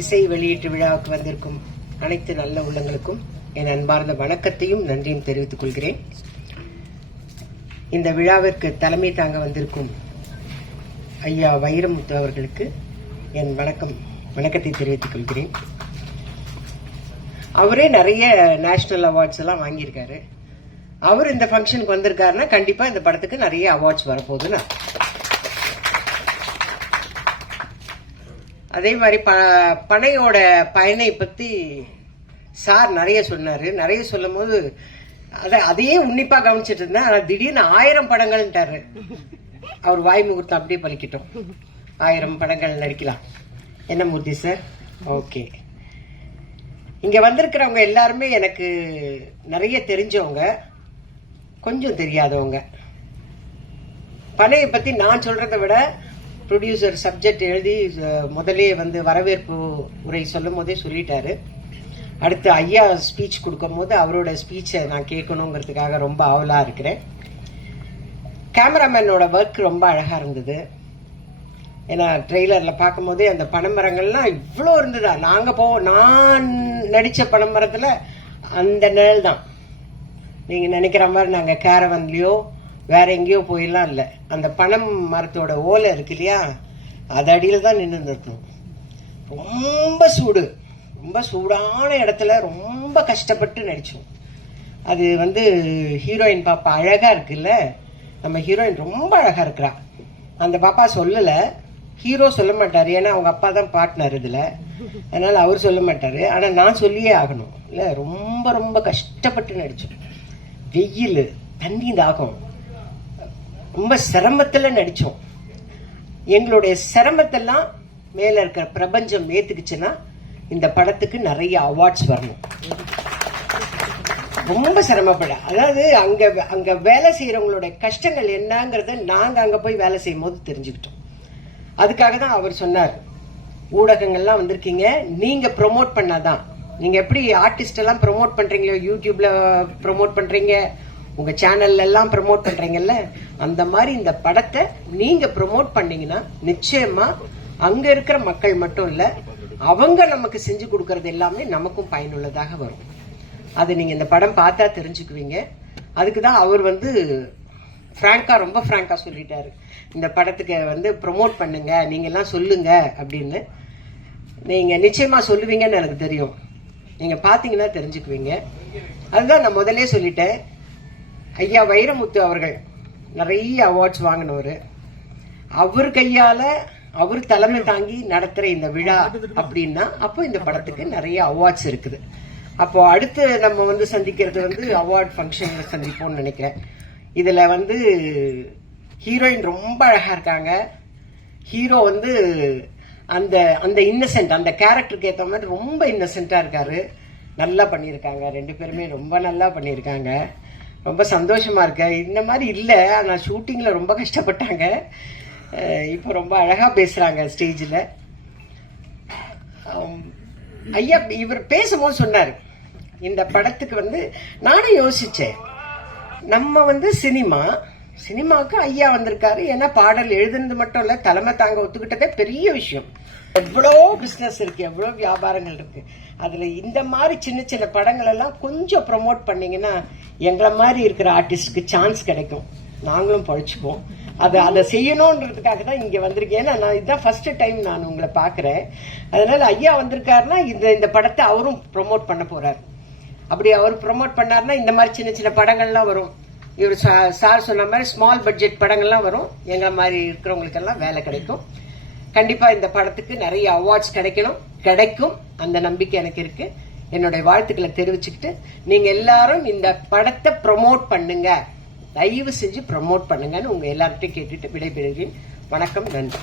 இசை வெளியீட்டு விழாவுக்கு வந்திருக்கும் அனைத்து நல்ல உள்ளங்களுக்கும் என் அன்பார்ந்த வணக்கத்தையும் நன்றியும் தெரிவித்துக் கொள்கிறேன். இந்த விழாவிற்கு தலைமை தாங்க வந்திருக்கும் ஐயா வைரமுத்து அவர்களுக்கு என் வணக்கத்தை தெரிவித்துக் கொள்கிறேன். அவரே நிறைய நேஷனல் அவார்ட்ஸ் எல்லாம் வாங்கியிருக்காரு. அவர் இந்த ஃபங்க்ஷனுக்கு வந்திருக்காருன்னா கண்டிப்பா இந்த படத்துக்கு நிறைய அவார்ட்ஸ் வரப்போகுதுன்னு. அதே மாதிரி பனையோட பயனை பத்தி சார் நிறைய சொன்னாரு. நிறைய சொல்லும் போது அதையே உன்னிப்பா கவனிச்சிட்டு இருந்தேன். ஆனா திடீர்னு 1000 படங்கள்ட்டாரு. அவர் வாய் முகூர்த்தம் அப்படியே பலிக்கிட்டோம். 1000 படங்கள் நடிக்கலாம். என்ன மூர்த்தி சார்? ஓகே. இங்க வந்திருக்கிறவங்க எல்லாருமே எனக்கு நிறைய தெரிஞ்சவங்க, கொஞ்சம் தெரியாதவங்க. பனையை பத்தி நான் சொல்றதை விட ப்ரொடியூசர் சப்ஜெக்ட் எழுதி முதலே வரவேற்பு உரை சொல்லும் போதே சொல்லிட்டாரு. அடுத்து ஐயா ஸ்பீச் கொடுக்கும் போது அவரோட ஸ்பீச்சை நான் கேட்கணுங்கிறதுக்காக ரொம்ப ஆவலா இருக்கிறேன். கேமராமேனோட ஒர்க் ரொம்ப அழகா இருந்தது. ஏன்னா ட்ரெய்லர்ல பார்க்கும் போதே அந்த பனைமரங்கள்லாம் இவ்வளோ இருந்ததா. நான் நடிச்ச பனைமரத்துல அந்த நிழல் தான். நீங்க நினைக்கிற மாதிரி நாங்க கேரவன்லயோ வேற எங்கேயோ போயிடலாம் இல்ல. அந்த பனம் மரத்தோட ஓலை இருக்கு இல்லையா, அது அடியில தான் நின்று இருக்கணும். ரொம்ப சூடான இடத்துல ரொம்ப கஷ்டப்பட்டு நடிச்சோம். அது ஹீரோயின் பாப்பா அழகா இருக்குல்ல, நம்ம ஹீரோயின் ரொம்ப அழகா இருக்கிறா. அந்த பாப்பா சொல்லல, ஹீரோ சொல்ல மாட்டாரு. ஏன்னா அவங்க அப்பா தான் பார்ட்னர் இதுல, அதனால அவர் சொல்ல மாட்டாரு. ஆனா நான் சொல்லியே ஆகணும் இல்ல. ரொம்ப ரொம்ப கஷ்டப்பட்டு நடிச்சோம். வெயில், தண்ணி தாகம், ரொம்ப சிரமத்துல நடிச்சோம். எங்களுடைய சிரமத்தெல்லாம் மேல இருக்கிற பிரபஞ்சம் ஏத்துக்குச்சுன்னா இந்த படத்துக்கு நிறைய அவார்ட்ஸ் வரணும். ரொம்ப சிரமப்பட, அதாவது அங்க வேலை செய்யறவங்களுடைய கஷ்டங்கள் என்னங்கறத நாங்க அங்க போய் வேலை செய்யும் போது தெரிஞ்சுக்கிட்டோம். அதுக்காக தான் அவர் சொன்னார், ஊடகங்கள்லாம் வந்திருக்கீங்க, நீங்க ப்ரொமோட் பண்ணாதான். நீங்க எப்படி ஆர்டிஸ்ட் எல்லாம் ப்ரொமோட் பண்றீங்களோ, யூடியூப்ல ப்ரொமோட் பண்றீங்க, உங்க சேனல்ல எல்லாம் ப்ரமோட் பண்றீங்கல்ல, அந்த மாதிரி இந்த படத்தை நீங்க ப்ரமோட் பண்ணீங்கன்னா நிச்சயமா அங்க இருக்கிற மக்கள் மட்டும் இல்ல, அவங்க நமக்கு செஞ்சு கொடுக்கறது எல்லாமே நமக்கும் பயனுள்ளதாக வரும். அது நீங்க இந்த படம் பார்த்தா தெரிஞ்சுக்குவீங்க. அதுக்குதான் அவர் ரொம்ப பிராங்கா சொல்லிட்டாரு, இந்த படத்துக்கு ப்ரமோட் பண்ணுங்க, நீங்க எல்லாம் சொல்லுங்க அப்படின்னு. நீங்க நிச்சயமா சொல்லுவீங்கன்னு எனக்கு தெரியும். நீங்க பாத்தீங்கன்னா தெரிஞ்சுக்குவீங்க. அதுதான் நான் முதலே சொல்லிட்டேன். ஐயா வைரமுத்து அவர்கள் நிறைய அவார்ட்ஸ் வாங்கினவரு. அவர் கையால அவர் தலைமை தாங்கி நடத்துற இந்த விழா அப்படின்னா அப்போ இந்த படத்துக்கு நிறைய அவார்ட்ஸ் இருக்குது. அப்போ அடுத்து நம்ம சந்திக்கிறது அவார்ட் ஃபங்க்ஷன்ல சந்திப்போம்னு நினைக்கிறேன். இதுல ஹீரோயின் ரொம்ப அழகா இருக்காங்க. ஹீரோ அந்த அந்த இன்னசென்ட், அந்த கேரக்டருக்கு ஏற்ற மாதிரி ரொம்ப இன்னசென்டா இருக்காரு. நல்லா பண்ணியிருக்காங்க. 2 பேருமே ரொம்ப நல்லா பண்ணியிருக்காங்க. ரொம்ப சந்தோஷமா இருக்கு. இந்த மாதிரி இல்ல, ஆனா ஷூட்டிங்ல ரொம்ப கஷ்டப்பட்டாங்க. இப்போ ரொம்ப அழகா பேசுறாங்க ஸ்டேஜ்ல. ஐயா இவர் பேசும்போது சொன்னாரு, இந்த படத்துக்கு நானே யோசிச்சேன், நம்ம சினிமாவுக்கு ஐயா வந்திருக்காரு. ஏன்னா பாடல் எழுதுனது மட்டும் இல்ல, தலைமை தாங்க ஒத்துக்கிட்டதே பெரிய விஷயம். எவ்வளோ பிசினஸ் இருக்கு, எவ்வளோ வியாபாரங்கள் இருக்கு. அதுல இந்த மாதிரி சின்ன சின்ன படங்கள் எல்லாம் கொஞ்சம் ப்ரமோட் பண்ணீங்கன்னா எங்களை மாதிரி இருக்கிற ஆர்டிஸ்டுக்கு சான்ஸ் கிடைக்கும், நாங்களும் பழிச்சுப்போம். அதை செய்யணும்ன்றதுக்காக தான் இங்க வந்திருக்கேன். ஏன்னா நான் இதுதான் ஃபர்ஸ்ட் டைம் நான் உங்களை பாக்குறேன். அதனால ஐயா வந்திருக்காருன்னா இந்த படத்தை அவரும் ப்ரமோட் பண்ண போறாரு. அப்படி அவர் ப்ரமோட் பண்ணாருன்னா இந்த மாதிரி சின்ன சின்ன படங்கள்லாம் வரும். இவர் சார் சொன்ன மாதிரி ஸ்மால் பட்ஜெட் படங்கள்லாம் வரும். எங்களை மாதிரி இருக்கிறவங்களுக்கு எல்லாம் வேலை கிடைக்கும். கண்டிப்பா இந்த படத்துக்கு நிறைய அவார்ட்ஸ் கிடைக்கும். அந்த நம்பிக்கை எனக்கு இருக்கு. என்னுடைய வாழ்த்துக்களை தெரிவிச்சுக்கிட்டு நீங்க எல்லாரும் இந்த படத்தை ப்ரமோட் பண்ணுங்க, தயவு செஞ்சு ப்ரமோட் பண்ணுங்கன்னு உங்க எல்லார்கிட்டையும் கேட்டுட்டு விடைபெறுகிறேன். வணக்கம், நன்றி.